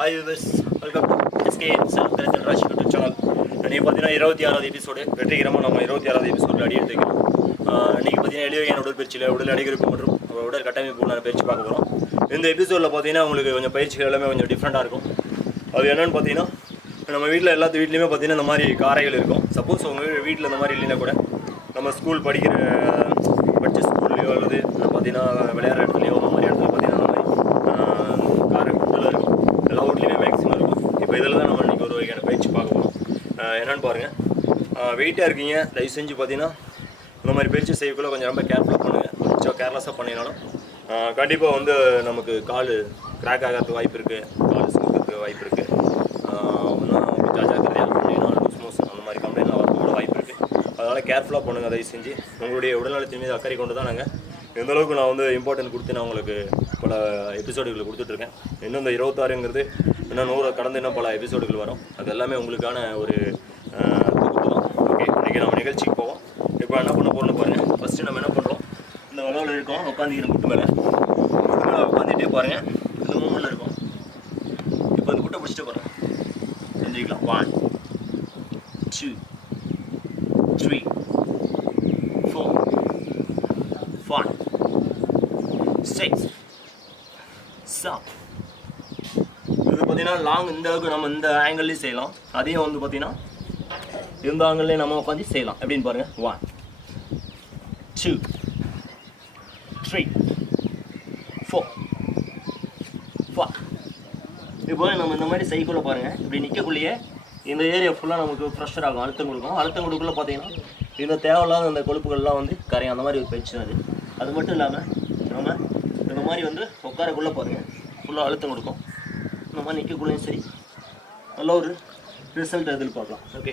Hi viewers, welcome to SK Self Directed Raj YouTube channel. இன்னைக்கு பார்த்தீங்கன்னா 26வது episode வெற்றிகரமாக நம்ம 26வது எபிசோடில் அடி எடுத்துக்கிறோம். இன்றைக்கி பார்த்தீங்கன்னா எளிய உடற்பயிற்சியில் உடல் அடிகரிப்பு மற்றும் உடல் கட்டமைப்பு பயிற்சி பார்க்க போகிறோம். இந்த எபிசோடில் பார்த்தீங்கன்னா உங்களுக்கு கொஞ்சம் பயிற்சிகள் எல்லாமே கொஞ்சம் டிஃப்ரெண்ட்டாக இருக்கும். அது என்னென்னு பார்த்தீங்கன்னா நம்ம வீட்டில் எல்லாத்து வீட்லேயுமே பார்த்தீங்கன்னா இந்த மாதிரி காரைகள் இருக்கும். சப்போஸ் உங்கள் வீட்டில் இந்த மாதிரி இல்லைன்னா கூட நம்ம ஸ்கூல் படித்த ஸ்கூல்லையோ அல்லது பார்த்தீங்கன்னா விளையாடுற இடத்துலையோ அந்த மாதிரி இடத்துல பார்த்தீங்கன்னா அந்த மாதிரி காரை கூட்டில் இருக்கும். எல்லா வீட்லேயுமே மேக்ஸிமம் இருக்கும். இப்போ இதில் தான் நம்ம இன்றைக்கி ஒரு வகையான பயிற்சி பார்க்க போகிறோம். என்னென்னு பாருங்கள், வெயிட்டாக இருக்கீங்க, தயவு செஞ்சு பார்த்தீங்கன்னா இந்த மாதிரி பயிற்சி செய்யக்குள்ளே கொஞ்சம் ரொம்ப கேர்ஃபுல்லாக பண்ணுங்கள். கொஞ்சம் கேர்லெஸ்ஸாக பண்ணினாலும் கண்டிப்பாக வந்து நமக்கு கால் கிராக் ஆகிறதுக்கு வாய்ப்பு இருக்குது, கால் சுற்றுறதுக்கு வாய்ப்பு இருக்குது. கொஞ்சம் ஜாக்கிரதையாக பண்ணினா லூஸ் மோஷன் அந்த மாதிரி கம்ப்ளைண்ட் வரதுக்கு கூட வாய்ப்பு இருக்குது. அதனால் கேர்ஃபுல்லாக பண்ணுங்கள். தயவு செஞ்சு உங்களுடைய உடல்நலத்தின் மீது அக்கறை கொண்டு தான் நாங்கள் எந்தளவுக்கு நான் வந்து இம்பார்ட்டன்ட் கொடுத்து நான் உங்களுக்கு பல எபிசோடுகளை கொடுத்துட்ருக்கேன். இன்னும் இந்த 26ங்கிறது இன்னும் 100 கடந்து இன்னும் பல எபிசோடுகள் வரும். அது எல்லாமே உங்களுக்கான ஒரு தொகுப்பு தான். ஓகே, இன்றைக்கி நம்ம நிகழ்ச்சிக்கு போவோம். இப்போ என்ன பண்ண போகிறோம்னு பாருங்கள். ஃபஸ்ட்டு நம்ம என்ன பண்ணுறோம், இந்த வளவில் இருக்கோம், உட்காந்துக்கிற முட்டு மேலே உட்காந்துட்டே பாருங்கள். இந்த மூமெண்ட்டில் இருக்கும். இப்போ இந்த முட்டை பிடிச்சிட்டு பாருங்கள், செஞ்சுக்கலாம். 1 2 3 4 5 6 7. இது பார்த்தீங்கன்னா லாங் இந்த அளவுக்கு நம்ம இந்த ஆங்கிள்லேயும் செய்யலாம். அதையும் வந்து பார்த்தீங்கன்னா இந்த ஆங்கிள்லேயும் நம்ம உட்காந்து செய்யலாம். எப்படின்னு பாருங்கள். 1 2 3 4 5. இப்போ நம்ம இந்த மாதிரி செய்யக்குள்ளே பாருங்கள், இப்படி நிற்கக்குள்ளேயே இந்த ஏரியா ஃபுல்லாக நமக்கு ப்ரெஷர் ஆகும், அழுத்தம் கொடுக்கும். அழுத்தம் கொடுக்குள்ள பார்த்தீங்கன்னா இந்த தேவையில்லாத அந்த கொழுப்புகள்லாம் வந்து கரையும். அந்த மாதிரி ஒரு பயிற்சி அது. அது மட்டும் இல்லாமல் நம்ம இந்த மாதிரி வந்து உட்காரக்குள்ளே பாருங்கள், ஃபுல்லாக அழுத்தம் கொடுக்கும். இந்த மாதிரி நிற்கக்குள்ளேயும் சரி நல்ல ஒரு ரிசல்ட் எதிர்பார்க்கலாம். ஓகே,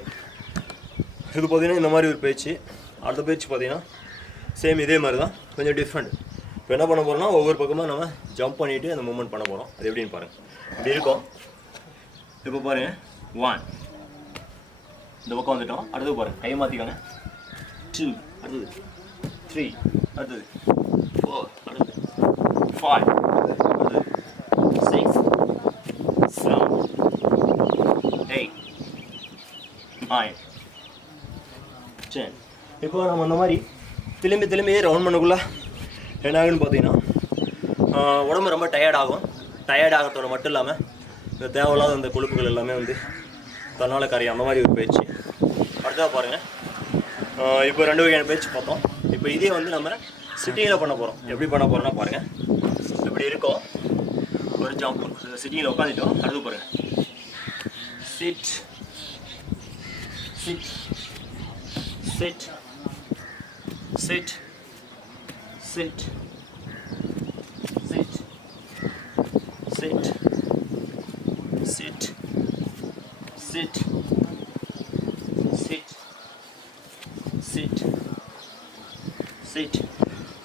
இது பார்த்தீங்கன்னா இந்த மாதிரி ஒரு பயிற்சி. அடுத்த பயிற்சி பார்த்தீங்கன்னா சேம் இதே மாதிரி தான், கொஞ்சம் டிஃப்ரெண்ட். இப்போ என்ன பண்ண போகிறோம்னா ஒவ்வொரு பக்கமாக நம்ம ஜம்ப் பண்ணிவிட்டு அந்த மூவ்மெண்ட் பண்ண போகிறோம். அது எப்படின்னு பாருங்கள். இப்படி இருக்கும். இப்போ பாருங்கள். 1 இந்த பக்கம் வந்துட்டோம். அடுத்தது பாருங்கள், கை மாற்றிக்காங்க. 2 அடுத்தது 3 அடுத்தது 4 அடுத்தது 5 அடுத்தது 6 7 8 9 10. இப்போ நம்ம அந்த மாதிரி திரும்பி ரவுண்ட் பண்ணக்குள்ளே என்ன ஆகுன்னு பார்த்தீங்கன்னா உடம்பு ரொம்ப டயர்ட் ஆகும். டயர்ட் ஆகிறதோட மட்டும் இல்லாமல் இந்த தேவையில்லாத அந்த கொழுப்புகள் எல்லாமே வந்து தன்னால் கரையும். அந்த மாதிரி ஒரு பயிற்சி. அடுத்ததாக பாருங்கள், இப்போ 2 வகையான பயிற்சி பார்த்தோம். இப்போ இதே வந்து நம்ம சிட்டிங்கில் பண்ண போகிறோம். எப்படி பண்ண போகிறோம்னா பாருங்கள், இப்படி இருக்கும். ஒரு ஜம்ப் சிட்டிங்கில் உட்காந்துட்டோம். அடுத்து பாருங்கள், sit sit sit sit sit sit sit sit sit sit sit sit.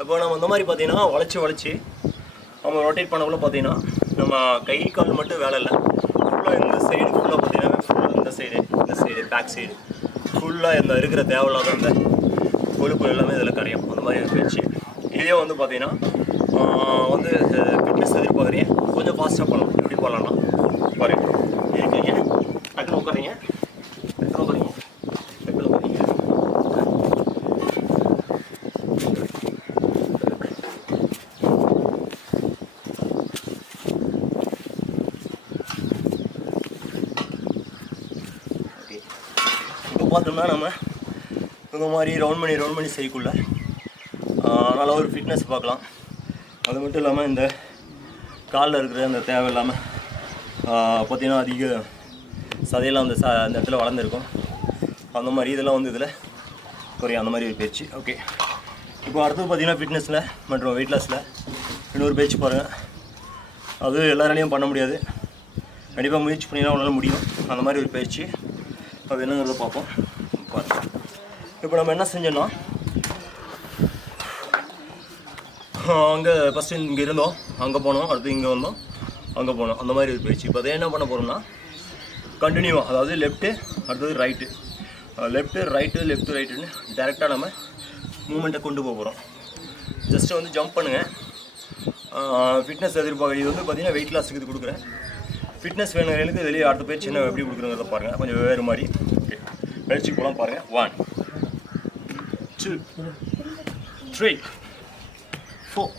அப்போ நம்ம இந்த மாதிரி பார்த்தீங்கன்னா வளைச்சி நம்ம ரொட்டேட் பண்ணக்குள்ள பார்த்தீங்கன்னா நம்ம கை கால் மட்டும் வேலை இல்லை, ஃபுல்லாக இந்த சைடு ஃபுல்லாக பார்த்தீங்கன்னா ஃபுல்லாக இந்த சைடு பேக் சைடு ஃபுல்லாக இந்த இருக்கிற தேவையில்லாத அந்த கொழுப்பு எல்லாமே இதில் கரையும். அந்த மாதிரி பயிற்சி. இதே வந்து பார்த்தீங்கன்னா வந்து ஃபிட்னஸ் எதிர்பார்க்குறீங்க, கொஞ்சம் ஃபாஸ்ட்டாக பண்ணலாம். எப்படி பண்ணலாம்னா பாருங்க, இருக்கீங்க, டக்குன்னு உட்காரீங்க, டக்குன்னு உட்காரீங்க. ஓகே, இப்போ பார்த்தோம்னா நம்ம இந்த மாதிரி ரவுண்ட் பண்ணி செய்யக்குள்ள நல்லா ஒரு ஃபிட்னஸ் பார்க்கலாம். அது மட்டும் இல்லாமல் இந்த காலில் இருக்கிற அந்த தேவையில்லாமல் பார்த்திங்கன்னா அதிக சதையெல்லாம் அந்த இடத்துல வளர்ந்துருக்கும். அந்த மாதிரி இதெல்லாம் வந்து இதில் குறையும். அந்த மாதிரி ஒரு பயிற்சி. ஓகே, இப்போ அடுத்தது பார்த்திங்கன்னா ஃபிட்னஸில் மற்றும் வெயிட் லாஸில் இன்னொரு பயிற்சி பாருங்கள். அது எல்லாராலையும் பண்ண முடியாது, கண்டிப்பாக முயற்சி பண்ணினா உங்களால் முடியும். அந்த மாதிரி ஒரு பயிற்சி. அது என்னங்கிறத பார்ப்போம். பாருங்கள், இப்போ நம்ம என்ன செஞ்சோன்னா அங்கே ஃபஸ்ட்டு இங்கே இருந்தோம், அங்கே போனோம், அடுத்து இங்கே வந்தோம், அங்கே போனோம். அந்த மாதிரி ஒரு பயிற்சி. இப்போ அதை என்ன பண்ண போகிறோம்னா கண்டினியூவாக, அதாவது லெஃப்ட்டு அடுத்தது ரைட்டு, லெஃப்ட்டு ரைட்டுன்னு டேரெக்டாக நம்ம மூமெண்ட்டை கொண்டு போகிறோம். ஜஸ்ட்டு வந்து ஜம்ப் பண்ணுங்கள். ஃபிட்னஸ் எதிர்பார்க்க இது வந்து பார்த்திங்கன்னா வெயிட் லாஸுக்கு இது கொடுக்குறேன். ஃபிட்னஸ் வேணுங்களுக்கு வெளியே அடுத்த பயிற்சி என்ன எப்படி கொடுக்குறத பாருங்கள், கொஞ்சம் வேறு மாதிரி. ஓகே, பயிற்சி போகலாம் பாருங்கள். 1 2 3 4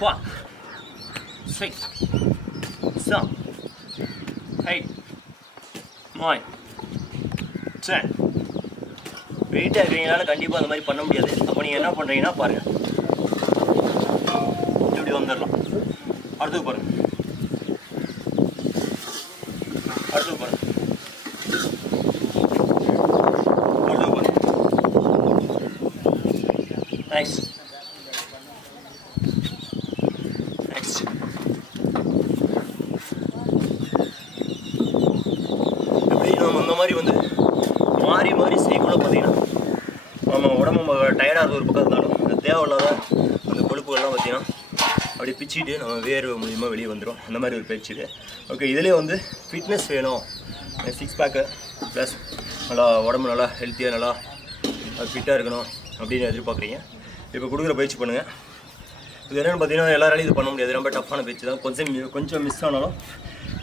5 6 7 8 9 10. வெயிட்டாக இருக்கிறீங்களால கண்டிப்பாக அந்த மாதிரி பண்ண முடியாது. அப்போ நீங்கள் என்ன பண்ணுறீங்கன்னா பாருங்கள், இப்படி வந்துடலாம். அடுத்தது பாருங்கள், அடுத்தது பாருங்கள், அடுத்தது பாருங்கள். Next next. எப்படி நம்ம இந்த மாதிரி வந்து மாறி மாறி செய்யக்குள்ள பார்த்தீங்கன்னா நம்ம உடம்பு டயர்டாக இருக்க ஒரு பக்கம் இருந்தாலும் அந்த தேவையில்லாத அந்த கொழுப்புகள்லாம் பார்த்தீங்கன்னா அப்படி பிச்சுட்டு நம்ம வேர்வை மூலியமாக வெளியே வந்துடும். அந்த மாதிரி ஒரு பயிற்சி இது. ஓகே, இதிலே வந்து ஃபிட்னஸ் வேணும், 6 பேக்கு ப்ளஸ் நல்லா உடம்பு நல்லா ஹெல்த்தியாக நல்லா ஃபிட்டாக இருக்கணும் அப்படின்னு எதிர்பார்க்குறீங்க. இப்போ கொடுக்குற பயிற்சி பண்ணுங்கள். இது என்னென்னு பார்த்தீங்கன்னா எல்லாராலையும் இது பண்ண முடியாது, ரொம்ப டஃப்பான பயிற்சி தான். கொஞ்சம் மிஸ் ஆனாலும்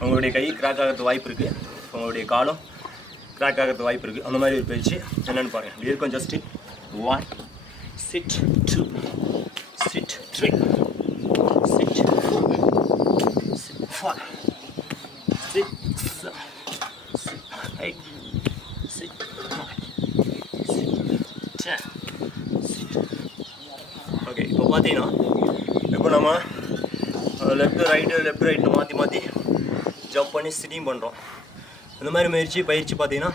உங்களுடைய கை கிராக் ஆகிறது வாய்ப்பு இருக்குது, உங்களுடைய காலம் கிராக் ஆகிறது வாய்ப்பு இருக்குது. அந்த மாதிரி ஒரு பயிற்சி என்னென்னு பாருங்கள். இப்படி இருக்கும். Just 1 sit 2 sit 3 sit 4 sit 5 sit 7 sit 8 sit 9 sit 10 sit. Okay, இப்போ பார்த்தீங்கன்னா இப்போ நம்ம லெஃப்ட் ரைட்டு மாற்றி ஜம்ப் பண்ணி சிட்டிங் பண்ணுறோம். இந்த மாதிரி பயிற்சி பார்த்தீங்கன்னா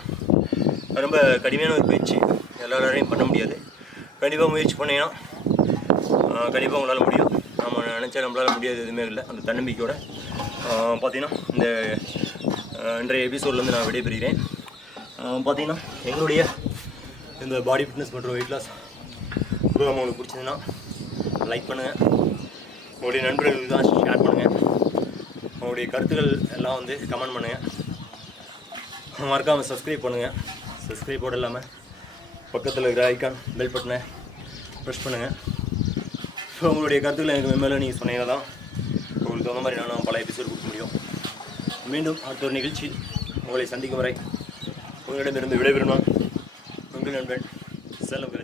ரொம்ப கடுமையான ஒரு பயிற்சி, எல்லாராலையும் பண்ண முடியாது. கண்டிப்பாக முயற்சி பண்ணிங்கன்னா கண்டிப்பாக உங்களால் முடியும். நம்ம நினச்சா நம்மளால் முடியாது எதுவுமே இல்லை. அந்த தன்னம்பிக்கையோட பார்த்தீங்கன்னா இந்த இன்றைய எபிசோட்லேருந்து நான் விடைபெறுகிறேன். பார்த்தீங்கன்னா எங்களுடைய இந்த பாடி ஃபிட்னஸ் மற்றும் வெயிட் லாஸ் ப்ரோக்ராம் உங்களுக்கு பிடிச்சதுன்னா லைக் பண்ணுங்கள், உங்களுடைய நண்பர்களுக்கு தான் ஷேர் பண்ணுங்கள், உங்களுடைய கருத்துக்கள் எல்லாம் வந்து கமெண்ட் பண்ணுங்கள். மறக்காமல் சப்ஸ்கிரைப் பண்ணுங்கள். சப்ஸ்கிரைபோடு இல்லாமல் பக்கத்தில் இருக்கிற ஐக்கான் பெல் பட்டனை ப்ரெஸ் பண்ணுங்கள். ஸோ உங்களுடைய கருத்துக்களை எனக்கு மேலே நீங்கள் சொன்னீங்கன்னா தான் உங்களுக்கு தகுந்த மாதிரி நான் பல எபிசோடு கொடுக்க முடியும். மீண்டும் அடுத்த ஒரு நிகழ்ச்சி உங்களை சந்திக்கும் வரை உங்களிடமிருந்து விடைபெறும் நான் உங்கள் நண்பன் செல்வம்.